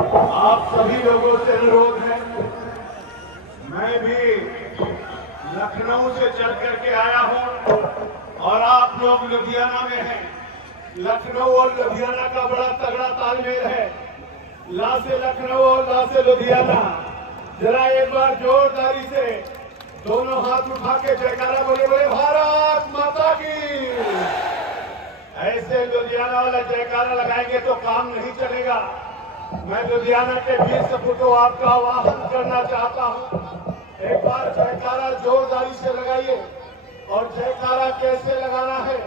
आप सभी लोगों से अनुरोध है, मैं भी लखनऊ से चल करके आया हूं और आप लोग लुधियाना में हैं। लखनऊ और लुधियाना का बड़ा तगड़ा तालमेल है। ला से लखनऊ और ला से लुधियाना। जरा एक बार जोरदारी से दोनों हाथ उठा के जयकारा बोले, बोले भारत माता की। ऐसे लुधियाना वाला जयकारा लगाएंगे तो काम नहीं चलेगा। मैं लुधियाना के वीर सपूतों आपका आह्वान करना चाहता हूं, एक बार जयकारा जोरदारी से लगाइए। और जयकारा कैसे लगाना है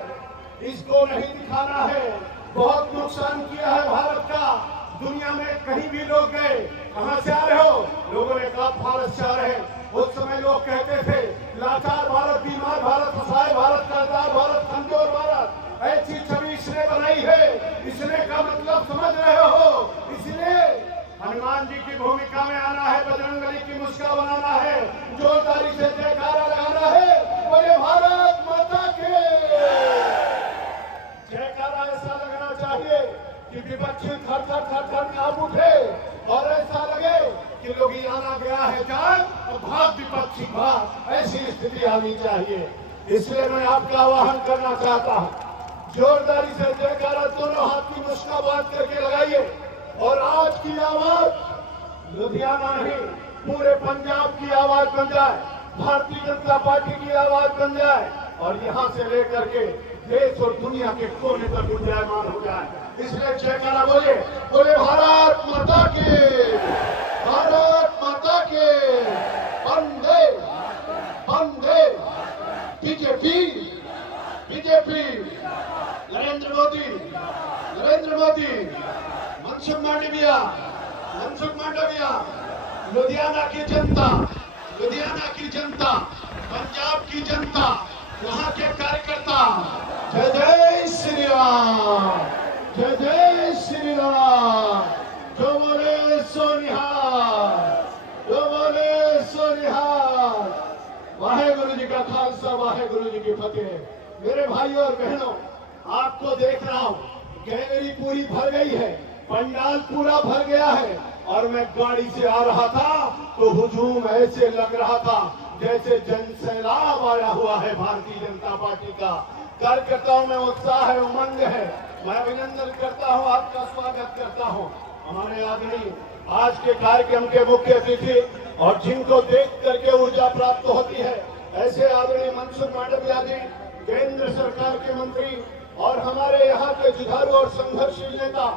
इसको नहीं दिखाना है। बहुत नुकसान किया है भारत का। दुनिया में कहीं भी लोग गए, कहां से आ रहे हो, लोगों ने कहा भारत से आ रहे हैं। उस समय लोग कहते थे लाचार भारत, बीमार भारत, असहाय भारत, कर्जदार भारत, कमजोर भारत। ऐसी छवि इसने बनाई है। इसने का मतलब समझ रहे हो। इसलिए हनुमान जी की भूमिका में आना है, बजरंगबली की मुस्कान बनाना है, जोरदारी से जयकारा लगाना है, बोले भारत माता के। जयकारा ऐसा लगना चाहिए कि विपक्षी थर थर थर थर कांप उठे और ऐसा लगे कि लुधियाना गया है जान और भाग विपक्षी भाग। ऐसी स्थिति आनी चाहिए। इसलिए मैं आपका आह्वान करना चाहता हूं, जोरदारी से जयकारा दोनों हाथ की मुस्कान बांध करके लगाइए। और आज की आवाज लुधियाना नहीं, पूरे पंजाब की आवाज बन जाए, भारतीय जनता पार्टी की आवाज बन जाए और यहां से लेकर के देश और दुनिया के कोने तक गुंजायमान हो जाए। इसलिए जयकारा बोले, बोले भारत माता के, भारत माता के। वंदे वंदे बीजेपी, बीजेपी, नरेंद्र मोदी, नरेंद्र मोदी, मनसुख मांडविया, मनसुख मांडविया। लुधियाना की जनता, लुधियाना की जनता, पंजाब की जनता, वहां के कार्यकर्ता, जय जय श्री राम, जय जय श्री राम। जो बोले सो निहाल, जो बोले सो निहाल। वाहेगुरु जी का खालसा, वाहेगुरु जी की फतेह। मेरे भाइयों और बहनों, आपको देख रहा हूं, गैलरी पूरी भर गई है, पंडाल पूरा भर गया है। और मैं गाड़ी से आ रहा था तो हुजूम ऐसे लग रहा था जैसे जनसैलाब आया हुआ है भारतीय जनता पार्टी का। कार्यकर्ताओं में उत्साह है, उमंग है। मैं अभिनंदन करता हूं, आपका स्वागत करता हूं। हमारे आदरणीय आज के कार्यक्रम के मुख्य अतिथि और जिनको देख करके ऊर्जा प्राप्त होती है, ऐसे आदरणीय मनसुख मांडविया जी, केंद्र सरकार के मंत्री और हमारे यहाँ के जुझारू और संघर्षशील नेता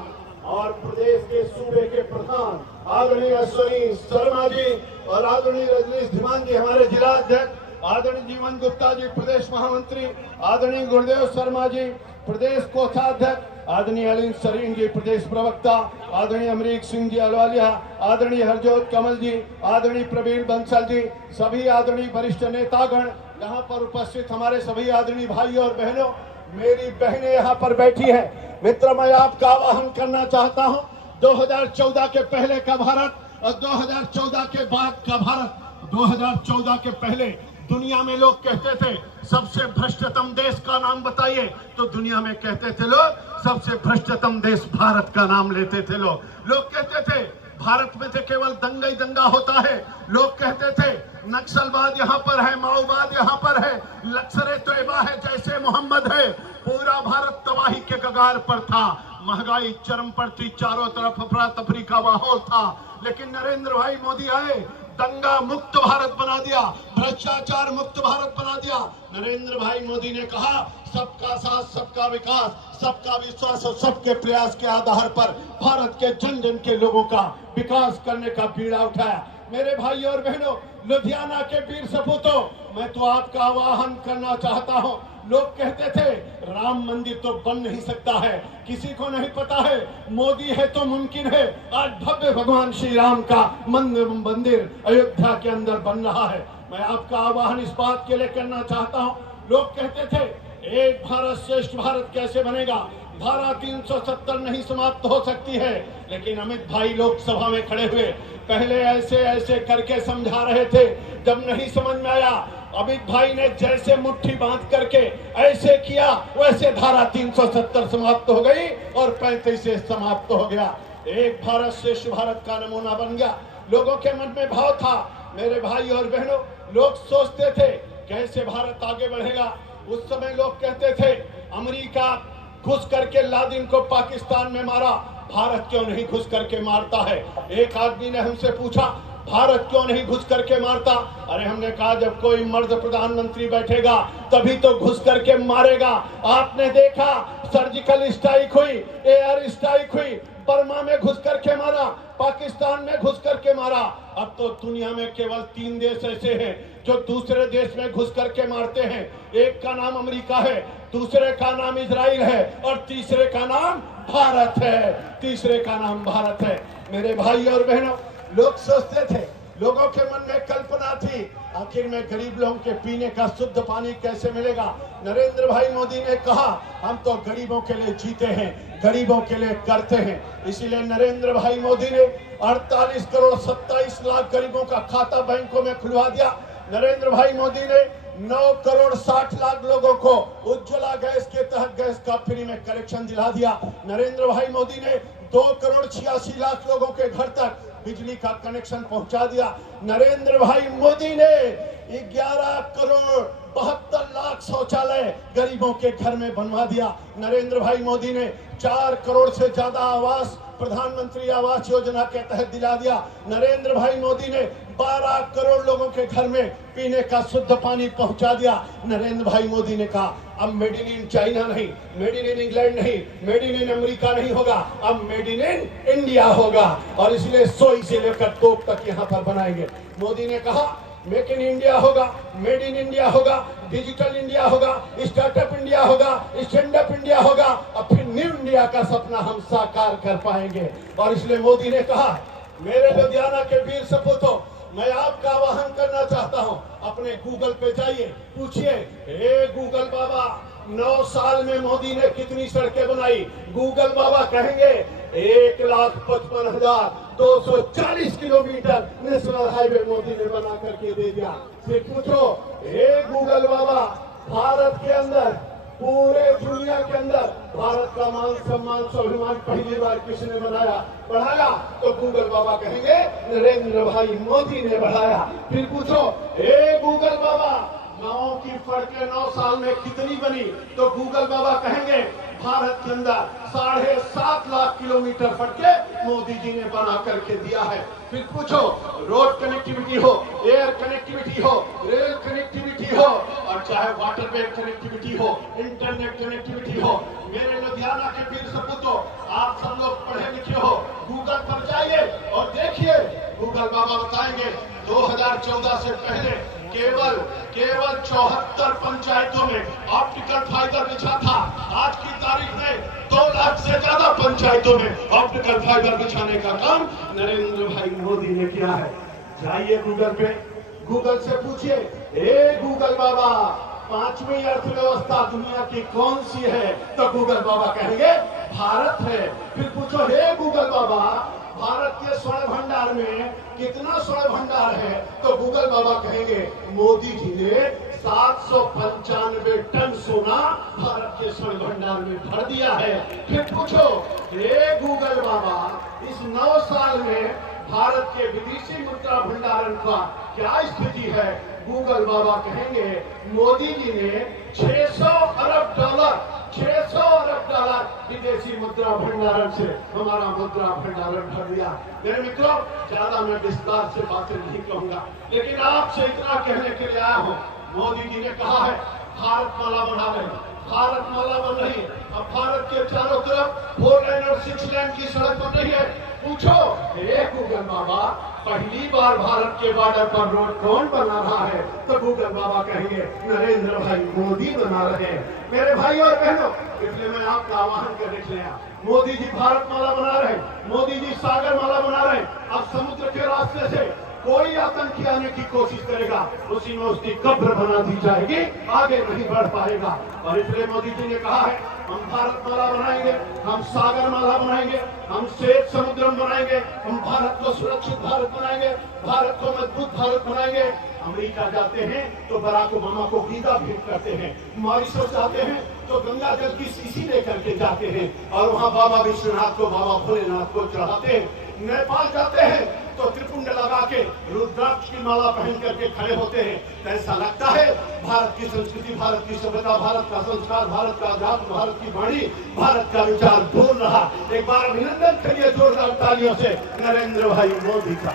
और प्रदेश के सूबे के प्रधान आदरणीय अश्विनी शर्मा जी और आदरणीय रजनीश धीमान जी, हमारे जिला अध्यक्ष आदरणीय जीवन गुप्ता जी, प्रदेश महामंत्री आदरणीय गुरुदेव शर्मा जी, प्रदेश कोषाध्यक्ष आदरणीय अलीन सरीन जी, प्रदेश प्रवक्ता आदरणीय अमरीक सिंह जी अहलुवालिया, आदरणीय हरजोत कमल जी, आदरणीय प्रवीण बंसल जी, सभी आदरणीय वरिष्ठ नेतागण, यहाँ पर उपस्थित हमारे सभी आदरणीय भाई और बहनों, मेरी बहनें यहाँ पर बैठी हैं। मित्र, मैं आपका आह्वान करना चाहता हूँ, 2014 के पहले का भारत और 2014 के बाद का भारत। 2014 के पहले दुनिया में लोग कहते थे सबसे भ्रष्टतम देश का नाम बताइए, तो दुनिया में कहते थे लोग सबसे भ्रष्टतम देश भारत का नाम लेते थे। लोग कहते थे भारत में तो केवल दंगा ही दंगा होता है। लोग कहते थे नक्सलवाद यहाँ पर है, माओवाद यहाँ पर है, लश्करे तैयबा है जैसे मोहम्मद है। पूरा भारत तबाही के कगार पर था, महंगाई चरम पर थी, चारों तरफ अफरा तफरी का माहौल था। लेकिन नरेंद्र भाई मोदी आए, दंगा मुक्त भारत बना दिया, भ्रष्टाचार मुक्त भारत बना दिया। नरेंद्र भाई मोदी ने कहा सबका साथ, सबका विकास, सबका विश्वास और सबके प्रयास के आधार पर भारत के जन जन के लोगों का विकास करने का बीड़ा उठाया। मेरे भाई और बहनों, लुधियाना के वीर सपूतों, मैं तो आपका आह्वान करना चाहता हूं। लोग कहते थे राम मंदिर तो बन नहीं सकता है, किसी को नहीं पता है मोदी है तो मुमकिन है। आज भव्य भगवान श्री राम का मंदिर अयोध्या के अंदर बन रहा है। मैं आपका आह्वान इस बात के लिए करना चाहता हूं। लोग कहते थे एक भारत श्रेष्ठ भारत कैसे बनेगा, धारा 370 नहीं समाप्त हो सकती है। लेकिन अमित भाई लोकसभा में खड़े हुए पहले ऐसे ऐसे करके समझा रहे थे, जब नहीं समझ में आया अमित भाई ने जैसे मुट्ठी बांध करके ऐसे किया, वैसे धारा 370 समाप्त हो गई और 35 से समाप्त हो गया। एक भारत श्रेष्ठ भारत का नमूना बन गया। लोगों के मन में भाव था, मेरे भाई और बहनों, लोग सोचते थे कैसे भारत आगे बढ़ेगा। उस समय लोग कहते थे अमेरिका घुस करके लादेन को पाकिस्तान में मारा, भारत क्यों नहीं घुस करके मारता है। एक आदमी ने हमसे पूछा भारत क्यों नहीं घुस करके मारता। अरे हमने कहा जब कोई मर्द प्रधानमंत्री बैठेगा तभी तो घुस करके मारेगा। आपने देखा सर्जिकल स्ट्राइक हुई, एयर स्ट्राइक हुई, बर्मा में घुस करके मारा, पाकिस्तान में घुस करके मारा। अब तो दुनिया में केवल 3 देश ऐसे हैं जो दूसरे देश में घुस करके मारते हैं। एक का नाम अमेरिका है, दूसरे का नाम इजराइल है और तीसरे का नाम भारत है। तीसरे का नाम भारत है। मेरे भाई और बहनों, लोग सोचते थे, लोगों के मन में कल्पना थी आखिर में गरीब लोगों के पीने का शुद्ध पानी कैसे मिलेगा। नरेंद्र भाई मोदी ने कहा हम तो गरीबों के लिए जीते हैं, गरीबों के लिए करते हैं। इसीलिए नरेंद्र भाई मोदी ने 48 करोड़ 27 लाख गरीबों का खाता बैंकों में खुलवा दिया। नरेंद्र भाई मोदी ने 9 करोड़ 60 लाख लोगों को उज्ज्वला गैस के तहत गैस का फ्री में कनेक्शन दिला दिया। नरेंद्र भाई मोदी ने 2 करोड़ 86 लाख लोगों के घर तक बिजली का कनेक्शन पहुंचा दिया। नरेंद्र भाई मोदी ने 11 करोड़ 72 लाख शौचालय गरीबों के घर में बनवा दिया। नरेंद्र भाई मोदी ने 4 करोड़ से ज्यादा आवास प्रधानमंत्री आवास योजना के तहत दिला दिया। नरेंद्र भाई मोदी ने 12 करोड़ लोगों के घर में पीने का शुद्ध पानी पहुंचा दिया। नरेंद्र भाई मोदी ने कहा अब मेड इन चाइना नहीं, मेड इन इंग्लैंड नहीं, मेड इन अमेरिका नहीं होगा, अब मेड इन इंडिया होगा और इसलिए सोई से लेकर तोप तक यहाँ पर बनाएंगे। मोदी ने कहा मेक इन इंडिया होगा, मेड इन इंडिया होगा, डिजिटल इंडिया होगा, स्टार्टअप इंडिया होगा, स्टैंड अप इंडिया होगा और फिर न्यू इंडिया का सपना हम साकार कर पाएंगे। और इसलिए मोदी ने कहा मेरे लुधियाना के वीर सपूतों, मैं आपका आह्वान करना चाहता हूं, अपने गूगल पे जाइए, पूछिए हे गूगल बाबा 9 साल में मोदी ने कितनी सड़कें बनाई। गूगल बाबा कहेंगे 1,55,240 किलोमीटर नेशनल हाईवे मोदी ने बना करके दे दिया। फिर पूछो हे गूगल बाबा भारत के अंदर, पूरे दुनिया के अंदर भारत का मान सम्मान स्वाभिमान पहली बार किसने बढ़ाया तो गूगल बाबा कहेंगे नरेंद्र भाई मोदी ने बढ़ाया। फिर पूछो हे गूगल बाबा गांवों की सड़कें 9 साल में कितनी बनी तो गूगल बाबा कहेंगे भारत के अंदर 7.5 लाख किलोमीटर सड़कें मोदी जी ने बना करके दिया है। फिर पूछो रोड कनेक्टिविटी हो, एयर कनेक्टिविटी हो, रेल कनेक्टिविटी हो और चाहे वाटर वे कनेक्टिविटी हो, इंटरनेट कनेक्टिविटी हो। मेरे लुधियाना के वीर सपूतों, आप सब लोग पढ़े लिखे हो, गूगल पर जाइए और देखिए गूगल बाबा बताएंगे 2014 से पहले केवल 74 पंचायतों में ऑप्टिकल फाइबर बिछा था। आज की तारीख में 2 लाख से ज्यादा पंचायतों में ऑप्टिकल फाइबर बिछाने का काम नरेंद्र भाई मोदी ने किया है। जाइए गूगल पे, गूगल से पूछिए हे गूगल बाबा 5वीं अर्थव्यवस्था दुनिया की कौन सी है तो गूगल बाबा कहेंगे भारत है। फिर पूछो हे गूगल बाबा भारत के स्वर्ण भंडार में कितना स्वर्ण भंडार है तो गूगल बाबा कहेंगे मोदी जी ने 795 टन सोना भारत के स्वर्ण भंडार में भर दिया है। फिर पूछो हे गूगल बाबा इस 9 साल में भारत के विदेशी मुद्रा भंडारण का क्या स्थिति है। गूगल बाबा कहेंगे मोदी जी ने 600 अरब डॉलर विदेशी मुद्रा भंडारण से हमारा मुद्रा भंडारण भर दिया। मेरे मित्रों ज्यादा मैं विस्तार से बातें नहीं कहूंगा, लेकिन आपसे इतना कहने के लिए आया हूं, मोदी जी ने कहा है भारत माला बना रहे, भारत माला बन रही। अब भारत के चारों तरफ 4 लेन और 6 लेन की सड़क बन रही है। पूछो हे गूगल बाबा पहली बार भारत के बॉर्डर पर रोड कौन बना रहा है तो गूगल बाबा कहेंगे नरेंद्र भाई मोदी बना रहे हैं। मेरे भाई और बहनों, इसलिए मैं आपका आह्वान करने के लिए आया। मोदी जी भारत माला बना रहे, मोदी जी सागर माला बना रहे। अब समुद्र के रास्ते से कोई आतंक खिलाने की कोशिश करेगा उसी में उसकी कब्र बना दी जाएगी, आगे नहीं बढ़ पाएगा। और इसलिए मोदी जी ने कहा है हम भारत माला बनाएंगे, हम सागर माला बनाएंगे, हम श्वेत समुद्रम बनाएंगे, हम भारत को सुरक्षित भारत बनाएंगे, भारत को मजबूत भारत बनाएंगे। अमेरिका जाते हैं तो बराक ओबामा को वीजा भेंट करते हैं, मॉरिशस जाते हैं तो गंगा जल की शीशी लेकर के जाते हैं और वहां बाबा विश्वनाथ को, बाबा भोलेनाथ को चढ़ाते हैं। नेपाल जाते हैं तो त्रिपुंड लगा के रुद्राक्ष की माला पहन करके खड़े होते हैं। तो ऐसा लगता है भारत की संस्कृति, भारत की सभ्यता, भारत का संस्कार, भारत का अध्यात्म, भारत की वाणी, भारत का विचार बोल रहा। एक बार अभिनंदन करिए जोरदार तालियों से नरेंद्र भाई मोदी का,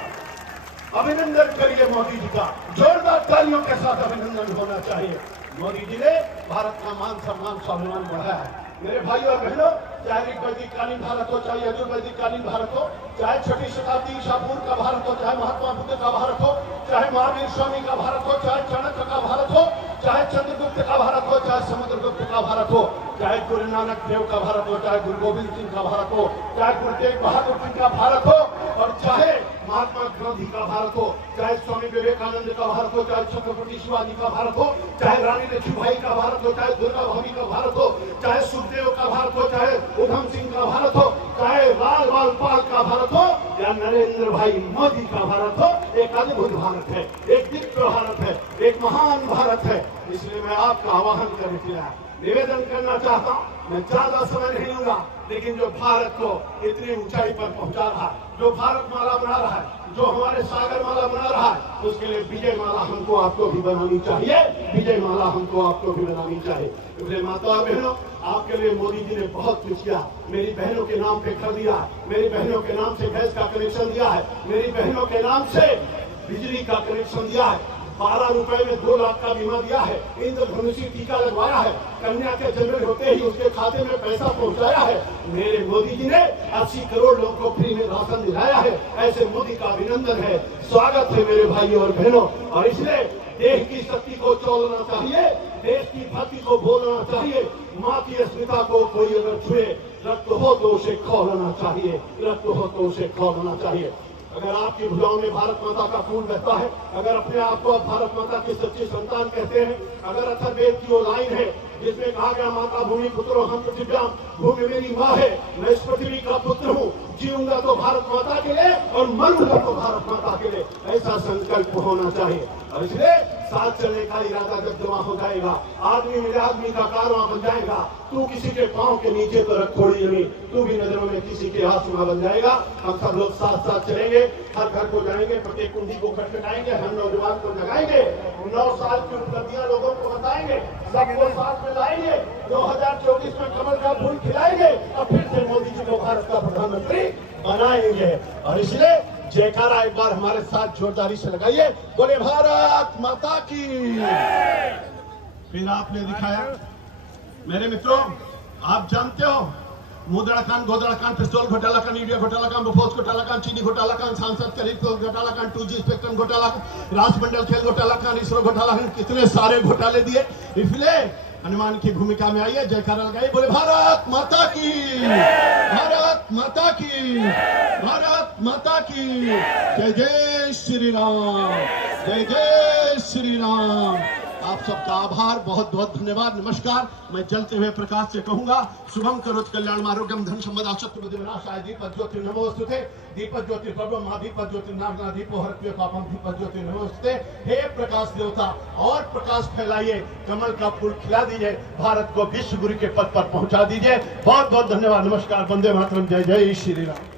अभिनंदन करिए मोदी जी का, जोरदार तालियों के साथ अभिनंदन होना चाहिए। मोदी जी ने भारत का मान सम्मान स्वाभिमान बढ़ाया है। मेरे भाई और बहनों, चाहे ऋग्वैदिक कालीन भारत हो, चाहे यजुर्वैदिक कालीन भारत हो, चाहे छठी शताब्दी ईसा पूर्व का भारत हो, चाहे महात्मा बुद्ध का भारत हो, चाहे महावीर स्वामी का भारत हो, चाहे चाणक्य का भारत हो, चाहे चंद्रगुप्त का भारत हो, चाहे समुद्रगुप्त का भारत हो, चाहे गुरु नानक देव का भारत हो, चाहे गुरु गोविंद सिंह का भारत हो, चाहे गुरु तेग बहादुर सिंह का भारत हो, और चाहे महात्मा गांधी का भारत हो, चाहे स्वामी विवेकानंद का भारत हो, चाहे छत्रपति शिवाजी का भारत हो, चाहे रानी लक्ष्मीबाई का भारत हो, चाहे दुर्गा भाभी का भारत हो, चाहे सुखदेव का भारत हो, चाहे उधम सिंह का भारत हो, चाहे लाल पाल का भारत हो या नरेंद्र भाई मोदी का भारत हो, एक अद्भुत भारत है, एक दिव्य भारत है, एक महान भारत है। इसलिए मैं आपका आह्वान करके निवेदन करना चाहता हूँ, मैं ज्यादा समय नहीं लूंगा, लेकिन जो भारत को इतनी ऊंचाई पर पहुंचा रहा है, जो भारत माला बना रहा है, जो हमारे सागर माला बना रहा है, उसके लिए विजय माला हमको आपको भी बनानी चाहिए, विजय माला हमको आपको भी बनानी चाहिए। इसलिए माता और बहनों, आपके लिए मोदी जी ने बहुत कुछ किया। मेरी बहनों के नाम पे घर दिया है, मेरी बहनों के नाम से गैस का कनेक्शन दिया है, मेरी बहनों के नाम से बिजली का कनेक्शन दिया है, 12 रुपए में 2 लाख का बीमा दिया है, इंद्रधनुषी टीका लगवाया है, कन्या के जन्म होते ही उसके खाते में पैसा पहुंचाया है। मेरे मोदी जी ने 80 करोड़ लोगों को फ्री में राशन दिलाया है। ऐसे मोदी का अभिनंदन है, स्वागत है मेरे भाइयों और बहनों। और इसलिए देश की शक्ति को चौलना चाहिए, देश की भक्ति को बोलना चाहिए। माँ की अस्मिता को कोई अगर छुए, रक्त हो तो उसे खौलना चाहिए, रक्त हो तो उसे खौलना चाहिए। अगर आपकी भुजाओं में भारत माता का खून बहता है, अगर अपने आप को भारत माता की सच्ची संतान कहते हैं, अगर अथर्ववेद की वो लाइन है जिसमें कहा गया माता भूमि पुत्रो हम पृथिव्याम, भूमि मेरी माँ है, मैं इस पृथ्वी का पुत्र हूँ, जीऊंगा तो भारत माता के लिए और मरूंगा तो भारत माता के लिए, ऐसा संकल्प होना चाहिए। और इसलिए साथ चलने का इरादा जब जमा हो जाएगा, आदमी मेरे आदमी का कारवां बन जाएगा, तू किसी के पांव के नीचे तो रख थोड़ी जमीन, तू भी नजरों में किसी के आसमां बन जाएगा। हम सब लोग साथ साथ चलेंगे, हर घर को जाएंगे, प्रत्येक कुंडी को खटखटाएंगे, हम नौजवान को जगाएंगे, 9 साल की उपलब्धियां लोगों को बताएंगे, सबको साथ में लाएंगे, 2024 में कमल का फूल खिलाएंगे और फिर से मोदी जी को भारत का प्रधानमंत्री बनाएंगे। और इसलिए जयकारा एक बार हमारे साथ जोरदारी से लगाइए, बोले भारत माता की। फिर आपने दिखाया मेरे मित्रों, आप जानते हो मुद्रा कांड, गोदड़ा कांड, पिस्तौल घोटाला कांड, मीडिया घोटाला कांड, बोफोर्स घोटाला कांड, चीनी घोटाला कांड, सांसद खरीद घोटाला कांड, 2G स्पेक्ट्रम घोटाला, राष्ट्रमंडल खेल घोटाला कांड, इसरो घोटाला कांड, कितने सारे घोटाले दिए। इसलिए हनुमान की भूमिका में आइए, जयकारा लगाइए, बोले भारत माता की, भारत माता की, भारत माता की। जय जय श्री राम, जय जय श्री राम। आप सबका आभार, बहुत बहुत धन्यवाद, नमस्कार। मैं जलते हुए प्रकाश से कहूंगा, शुभम करोत कल्याण आरोग्यम धन संपदा शत्रु विनाशाय। दीपक ज्योति नमोस्तुते, दीपक ज्योति प्रभु महादीपक ज्योति नागना दीपो हरप्रिय पापम दीपक ज्योति नमोस्तुते। हे प्रकाश देवता, और प्रकाश फैलाइए, कमल का फूल खिला दीजिए, भारत को विश्व गुरु के पद पर पहुंचा दीजिए। बहुत बहुत धन्यवाद, नमस्कार, वंदे मातरम, जय जय श्री राम।